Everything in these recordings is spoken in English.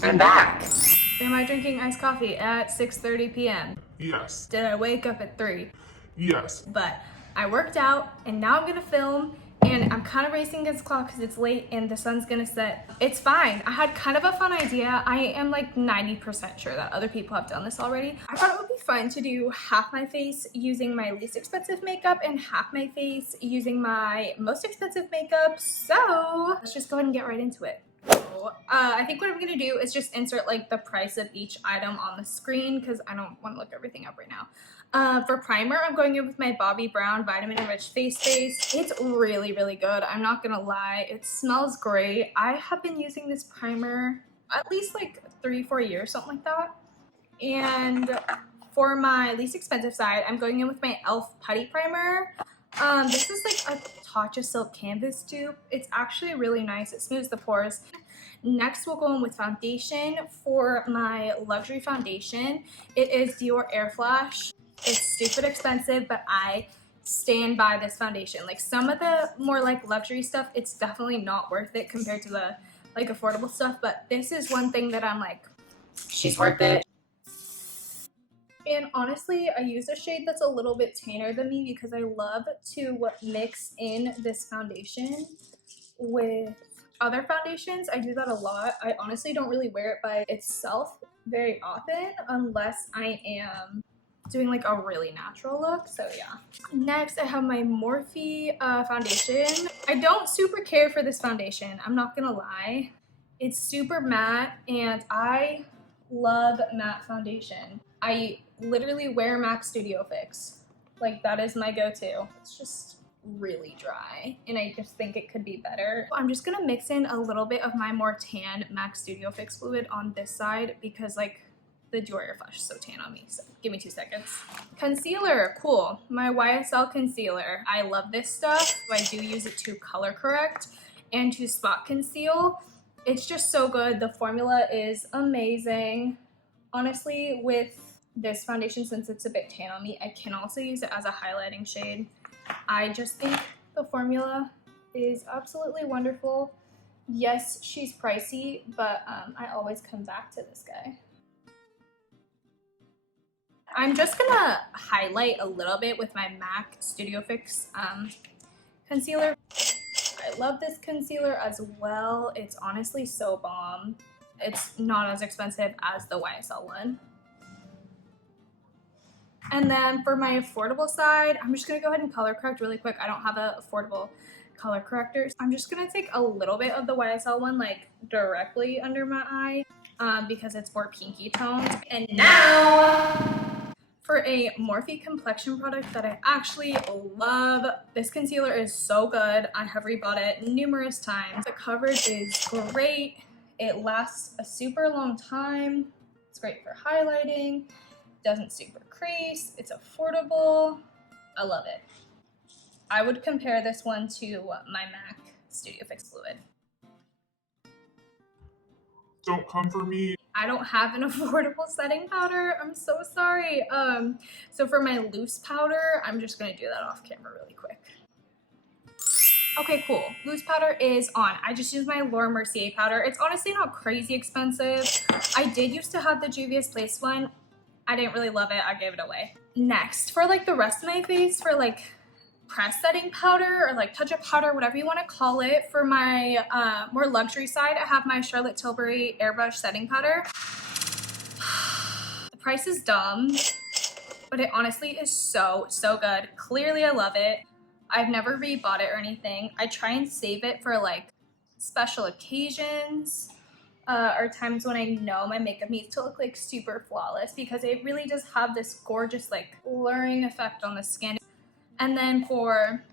I'm back. Am I drinking iced coffee at 6:30 p.m.? Yes. Did I wake up at 3? Yes. But I worked out and now I'm gonna film and I'm kind of racing against the clock because it's late and the sun's gonna set. It's fine. I had kind of a fun idea. I am like 90% sure that other people have done this already. I thought it would be fun to do half my face using my least expensive makeup and half my face using my most expensive makeup. So let's just go ahead and get right into it. I think what I'm gonna do is just insert like the price of each item on the screen because I don't want to look everything up right now. For primer, I'm going in with my Bobbi Brown Vitamin Enriched Face Base. It's really, really good. I'm not gonna lie. It smells great. I have been using this primer at least like 3-4 years, something like that. And for my least expensive side, I'm going in with my e.l.f. Putty Primer. This is like a Tatcha Silk Canvas dupe. It's actually really nice. It smooths the pores. Next, we'll go in with foundation. For my luxury foundation, it is Dior Air Flash. It's stupid expensive, but I stand by this foundation. Like some of the more like luxury stuff, it's definitely not worth it compared to the like affordable stuff, but this is one thing that I'm like, She's worth it. and honestly, I use a shade that's a little bit tanner than me because I love to mix in this foundation with other foundations. I do that a lot. I honestly don't really wear it by itself very often unless I am doing like a really natural look. So yeah. Next, I have my Morphe foundation. I don't super care for this foundation. I'm not gonna lie. It's super matte and I love matte foundation. I literally wear MAC Studio Fix. Like that is my go-to. It's just really dry and I just think it could be better. I'm just gonna mix in a little bit of my more tan MAC Studio Fix fluid on this side because like the Dior Air Flash is so tan on me. So give me 2 seconds. Concealer, cool. My YSL concealer. I love this stuff. I do use it to color correct and to spot conceal. It's just so good. The formula is amazing. Honestly, with this foundation, since it's a bit tan on me, I can also use it as a highlighting shade. I just think the formula is absolutely wonderful. Yes, she's pricey, but I always come back to this guy. I'm just gonna highlight a little bit with my MAC Studio Fix concealer. I love this concealer as well. It's honestly so bomb. It's not as expensive as the YSL one. And then for my affordable side, I'm just gonna go ahead and color correct really quick. I don't have an affordable color corrector. I'm just gonna take a little bit of the YSL one like directly under my eye because it's more pinky toned. And now for a Morphe complexion product that I actually love. This concealer is so good. I have rebought it numerous times. The coverage is great. It lasts a super long time. It's great for highlighting. Doesn't super crease. It's affordable. I love it. I would compare this one to my MAC Studio Fix Fluid. Don't come for me. I don't have an affordable setting powder. I'm so sorry. So for my loose powder, I'm just gonna do that off camera really quick. Okay, cool. Loose powder is on. I just used my Laura Mercier powder. It's honestly not crazy expensive. I did used to have the Juvia's Place one. I didn't really love it. I gave it away. Next, for like the rest of my face, for like press setting powder or like touch-up powder, whatever you want to call it. For my more luxury side, I have my Charlotte Tilbury Airbrush setting powder. The price is dumb, but it honestly is so, so good. Clearly, I love it. I've never rebought it or anything. I try and save it for like special occasions or times when I know my makeup needs to look like super flawless because it really does have this gorgeous like blurring effect on the skin. And then for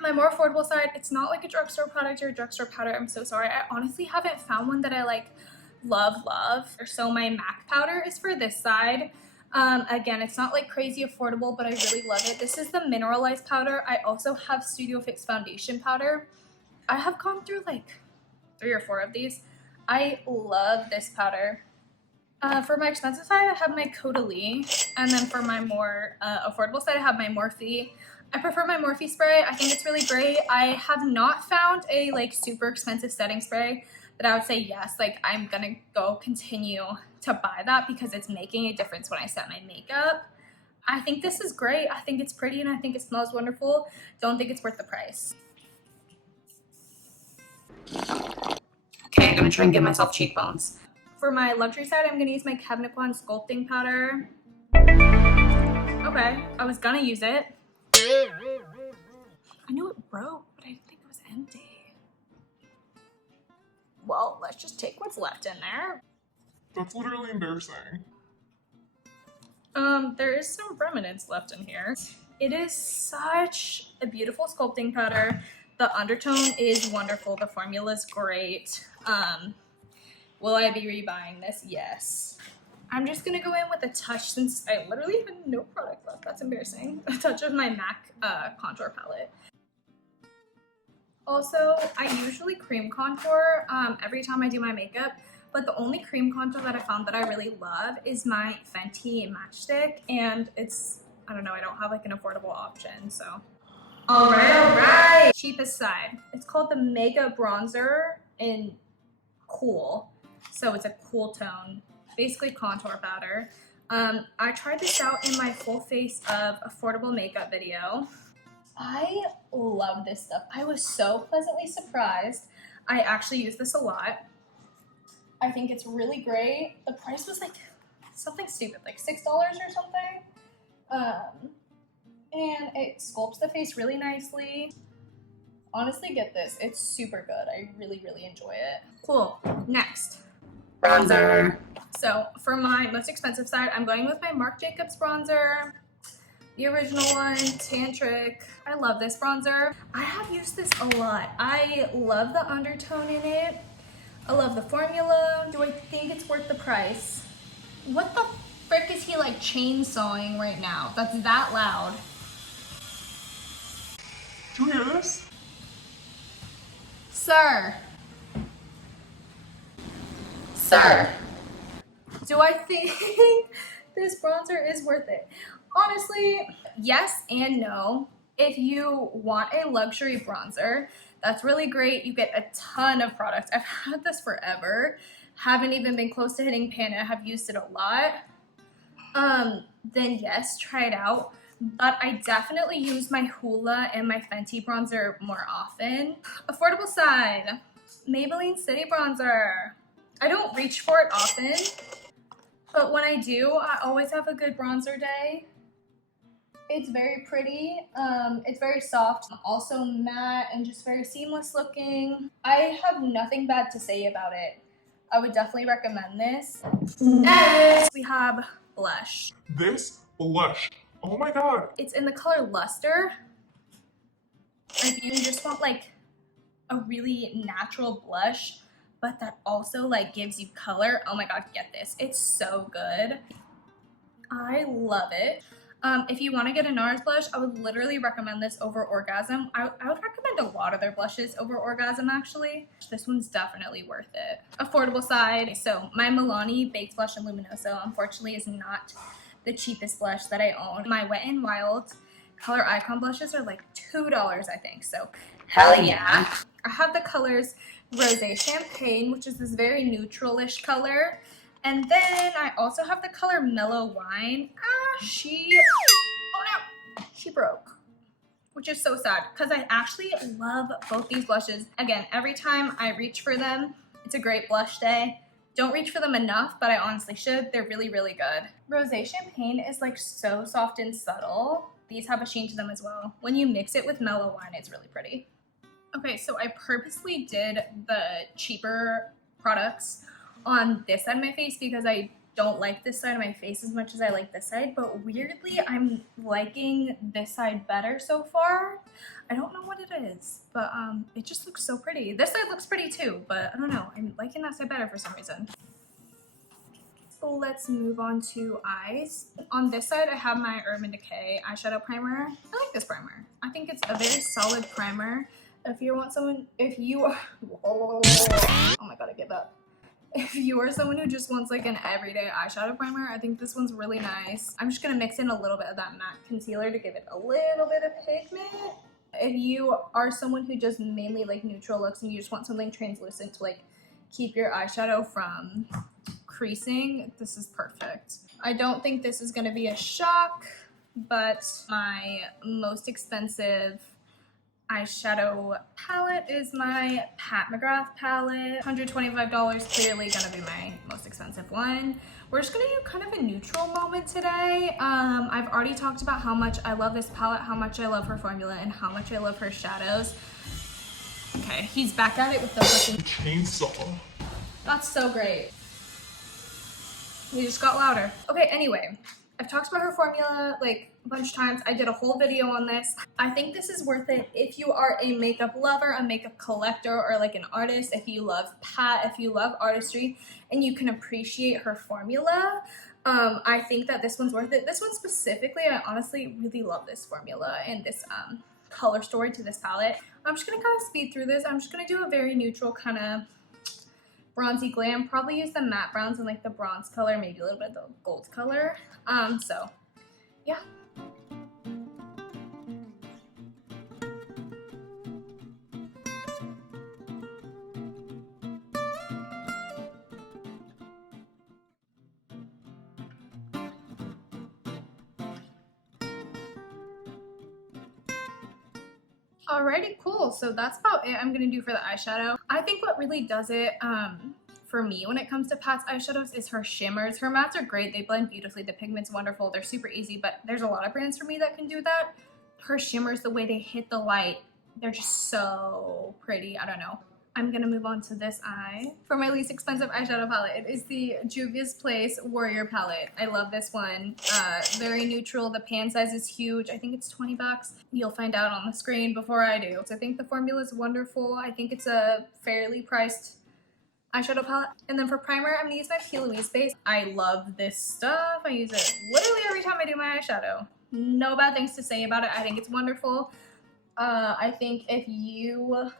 my more affordable side, it's not like a drugstore product or a drugstore powder. I'm so sorry. I honestly haven't found one that I like love. So my MAC powder is for this side. Again, it's not like crazy affordable, but I really love it. This is the mineralized powder. I also have Studio Fix foundation powder. I have gone through like 3 or 4 of these. I love this powder. For my expensive side, I have my Caudalie, and then for my more affordable side, I have my Morphe. I prefer my Morphe spray. I think it's really great. I have not found a like super expensive setting spray that I would say yes, like I'm gonna go continue to buy that because it's making a difference when I set my makeup. I think this is great. I think it's pretty and I think it smells wonderful. Don't think it's worth the price. Okay, I'm gonna try and give myself cheekbones. For my luxury side, I'm gonna use my Cabinet sculpting powder. Okay, I was gonna use it. I knew it broke, but I didn't think it was empty. Well, let's just take what's left in there. That's literally embarrassing. There is some remnants left in here. It is such a beautiful sculpting powder. The undertone is wonderful. The formula is great. Will I be rebuying this? Yes. I'm just gonna go in with a touch since I literally have no product left. That's embarrassing. A touch of my MAC contour palette. Also, I usually cream contour every time I do my makeup, but the only cream contour that I found that I really love is my Fenty Matchstick, and it's, I don't know, I don't have like an affordable option, so. All right. Cheapest side. It's called the Mega Bronzer in Cool, so it's a cool tone, basically contour powder. I tried this out in my full face of affordable makeup video. I love this stuff. I was so pleasantly surprised. I actually use this a lot. I think it's really great. The price was like something stupid, like $6 or something. And it sculpts the face really nicely. Honestly, get this. It's super good. I really, really enjoy it. Cool. Next. Bronzer. So for my most expensive side, I'm going with my Marc Jacobs bronzer. The original one, Tantric. I love this bronzer. I have used this a lot. I love the undertone in it. I love the formula. Do I think it's worth the price? What the frick is he like chainsawing right now? That's that loud. Do you hear this? Sir. Sir. Do I think this bronzer is worth it? Honestly, yes and no. If you want a luxury bronzer, that's really great. You get a ton of products. I've had this forever. Haven't even been close to hitting pan. I have used it a lot. Then yes, try it out. But I definitely use my Hoola and my Fenty bronzer more often. Affordable side, Maybelline City Bronzer. I don't reach for it often, but when I do, I always have a good bronzer day. It's very pretty. It's very soft, also matte and just very seamless looking. I have nothing bad to say about it. I would definitely recommend this. Next, we have blush. This blush. Oh my god. It's in the color Luster. If you just want like a really natural blush, but that also like gives you color, oh my god, get this. It's so good. I love it. If you want to get a NARS blush, I would literally recommend this over Orgasm. I would recommend a lot of their blushes over Orgasm, actually. This one's definitely worth it. Affordable side. So my Milani Baked Blush in Luminoso, unfortunately, is not the cheapest blush that I own. My Wet n Wild Color Icon blushes are like $2, I think. So hell yeah. I have the colors Rosé Champagne, which is this very neutral-ish color. And then I also have the color Mellow Wine. Oh no, she broke, which is so sad because I actually love both these blushes. Again, every time I reach for them, it's a great blush day. Don't reach for them enough, but I honestly should. They're really, really good. Rosé Champagne is like so soft and subtle. These have a sheen to them as well. When you mix it with Mellow Wine, it's really pretty. Okay, so I purposely did the cheaper products on this side of my face because I don't like this side of my face as much as I like this side, but weirdly I'm liking this side better so far. I don't know what it is, but it just looks so pretty. This side looks pretty too, but I don't know, I'm liking that side better for some reason. So let's move on to eyes. On this side I have my Urban Decay eyeshadow primer. I like this primer. I think it's a very solid primer. If you want someone, oh my god, I give up. If you are someone who just wants like an everyday eyeshadow primer, I think this one's really nice. I'm just gonna mix in a little bit of that matte concealer to give it a little bit of pigment. If you are someone who just mainly like neutral looks and you just want something translucent to like keep your eyeshadow from creasing, this is perfect. I don't think this is going to be a shock, but my most expensive eyeshadow palette is my Pat McGrath palette. $125, clearly gonna be my most expensive one. We're just gonna do kind of a neutral moment today. I've already talked about how much I love this palette, how much I love her formula, and how much I love her shadows. Okay, he's back at it with the freaking chainsaw. That's so great. We just got louder. Okay, anyway, I've talked about her formula like a bunch of times. I did a whole video on this. I think this is worth it if you are a makeup lover, a makeup collector, or like an artist, if you love Pat, if you love artistry, and you can appreciate her formula. I think that this one's worth it. This one specifically, I honestly really love this formula and this color story to this palette. I'm just gonna kind of speed through this. I'm just gonna do a very neutral kind of bronzy glam. Probably use the matte browns and like the bronze color, maybe a little bit of the gold color. So yeah. Alrighty, cool. So that's about it I'm gonna do for the eyeshadow. I think what really does it for me when it comes to Pat's eyeshadows is her shimmers. Her mattes are great. They blend beautifully. The pigment's wonderful. They're super easy, but there's a lot of brands for me that can do that. Her shimmers, the way they hit the light, they're just so pretty. I don't know. I'm gonna move on to this eye. For my least expensive eyeshadow palette, it is the Juvia's Place Warrior palette. I love this one. Very neutral. The pan size is huge. I think it's 20 bucks. You'll find out on the screen before I do. So I think the formula is wonderful. I think it's a fairly priced eyeshadow palette. And then for primer, I'm gonna use my P. Louise base. I love this stuff. I use it literally every time I do my eyeshadow. No bad things to say about it. I think it's wonderful. I think if you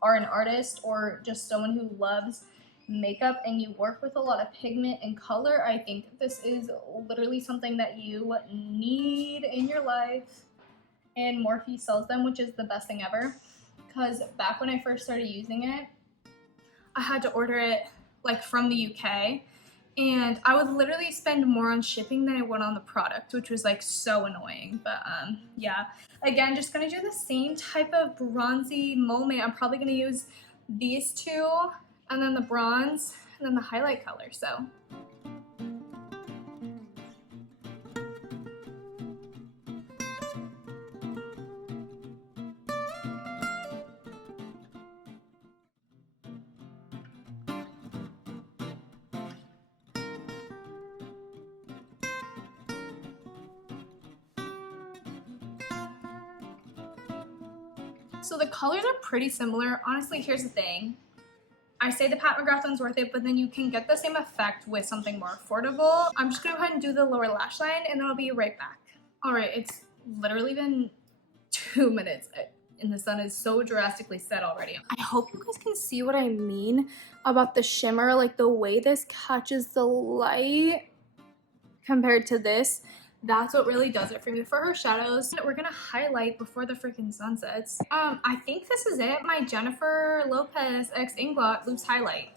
are an artist or just someone who loves makeup and you work with a lot of pigment and color, I think this is literally something that you need in your life. And Morphe sells them, which is the best thing ever. Because back when I first started using it, I had to order it like from the UK, and I would literally spend more on shipping than I would on the product, which was like so annoying. But yeah, again, just gonna do the same type of bronzy moment. I'm probably gonna use these two and then the bronze and then the highlight color. So the colors are pretty similar. Honestly, here's the thing. I say the Pat McGrath one's worth it, but then you can get the same effect with something more affordable. I'm just gonna go ahead and do the lower lash line and then I'll be right back. All right, it's literally been 2 minutes and the sun is so drastically set already. I hope you guys can see what I mean about the shimmer, like the way this catches the light compared to this. That's what really does it for me. For her shadows, we're gonna highlight before the freaking sun sets. I think this is it. My Jennifer Lopez X Inglot loose highlight.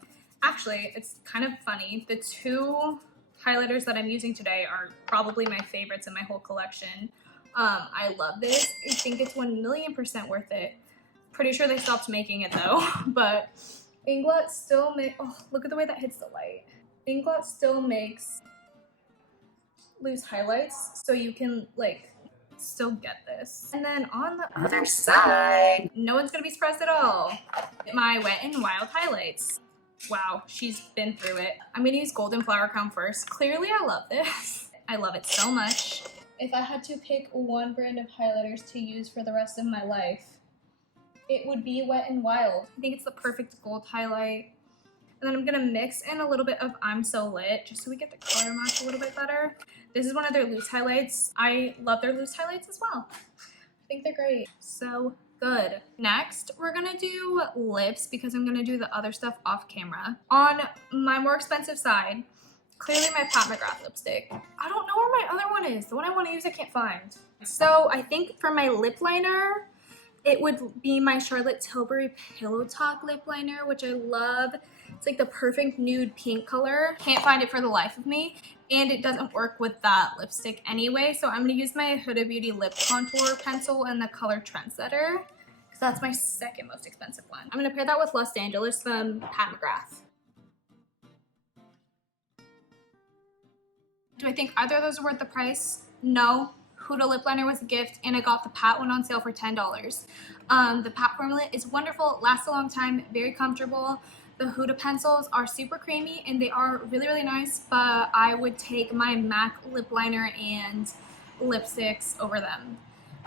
Actually, it's kind of funny. The two highlighters that I'm using today are probably my favorites in my whole collection. I love this. I think it's 1,000,000% worth it. Pretty sure they stopped making it though, but Inglot still makes, oh, look at the way that hits the light. Inglot still makes loose highlights, so you can like still get this. And then on the other side, no one's gonna be surprised at all, my Wet n Wild highlights. Wow, she's been through it. I'm gonna use Golden Flower Crown first. Clearly I love this. I love it so much. If I had to pick one brand of highlighters to use for the rest of my life, it would be Wet n Wild. I think it's the perfect gold highlight. And then I'm gonna mix in a little bit of I'm So Lit, just so we get the color match a little bit better. This is one of their loose highlights. I love their loose highlights as well. I think they're great. So good. Next, we're gonna do lips because I'm gonna do the other stuff off camera. On my more expensive side, clearly my Pat McGrath lipstick. I don't know where my other one is. The one I wanna use I can't find. So I think for my lip liner, it would be my Charlotte Tilbury Pillow Talk lip liner, which I love. It's like the perfect nude pink color. Can't find it for the life of me, and it doesn't work with that lipstick anyway, so I'm going to use my Huda Beauty lip contour pencil in the color Trendsetter, because that's my second most expensive one. I'm going to pair that with Los Angeles from Pat McGrath. Do I think either of those are worth the price? No. Huda lip liner was a gift, and I got the Pat one on sale for $10. The Pat formula is wonderful, it lasts a long time, very comfortable. The Huda pencils are super creamy and they are really, really nice, but I would take my MAC lip liner and lipsticks over them.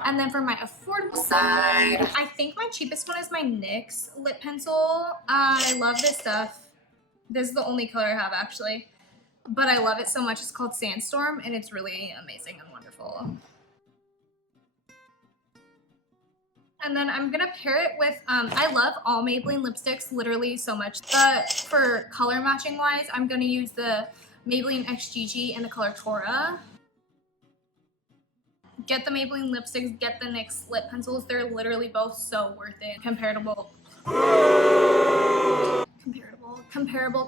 And then for my affordable side, I think my cheapest one is my NYX lip pencil. I love this stuff. This is the only color I have, actually. But I love it so much. It's called Sandstorm, and it's really amazing and wonderful. And then I'm gonna pair it with, I love all Maybelline lipsticks literally so much, but for color matching wise, I'm gonna use the Maybelline XGG in the color Tora. Get the Maybelline lipsticks, get the NYX lip pencils. They're literally both so worth it. Comparable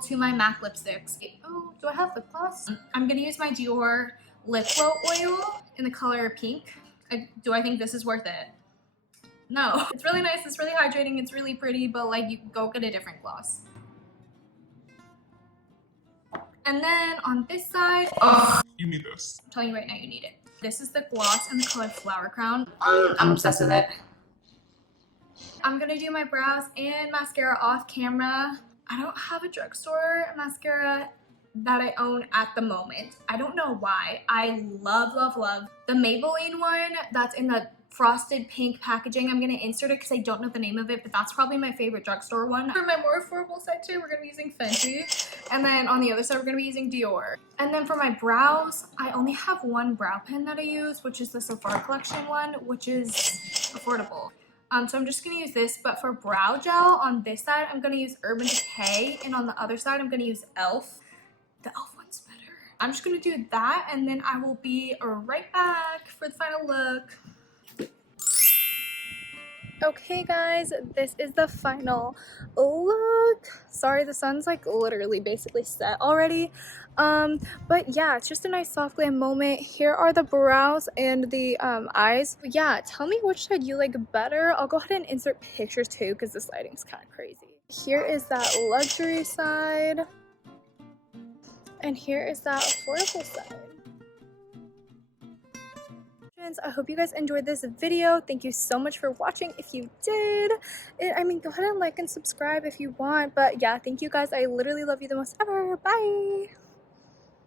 to my MAC lipsticks. Oh, do I have lip gloss? I'm gonna use my Dior Lip Glow Oil in the color Pink. Do I think this is worth it? No. It's really nice, it's really hydrating, it's really pretty, but like you go get a different gloss. And then on this side, You need this. I'm telling you right now, you need it. This is the gloss in the color Flower Crown. I'm obsessed with it. I'm gonna do my brows and mascara off camera. I don't have a drugstore mascara that I own at the moment. I don't know why. I love, love, love the Maybelline one that's in the frosted pink packaging. I'm gonna insert it because I don't know the name of it, but that's probably my favorite drugstore one. For my more affordable side too, we're gonna be using Fenty. And then on the other side, we're gonna be using Dior. And then for my brows, I only have one brow pen that I use, which is the Sephora Collection one, which is affordable. So I'm just gonna use this, but for brow gel on this side, I'm gonna use Urban Decay, and on the other side, I'm gonna use e.l.f. The e.l.f. one's better. I'm just gonna do that, and then I will be right back for the final look. Okay guys, this is the final look. Sorry, the sun's like literally basically set already. But yeah, it's just a nice soft glam moment. Here are the brows and the eyes. But yeah, tell me which side you like better. I'll go ahead and insert pictures too because this lighting's kind of crazy. Here is that luxury side. And here is that affordable side. I hope you guys enjoyed this video. Thank you so much for watching. If you did, I mean, go ahead and like and subscribe if you want. But yeah, thank you guys. I literally love you the most ever. Bye.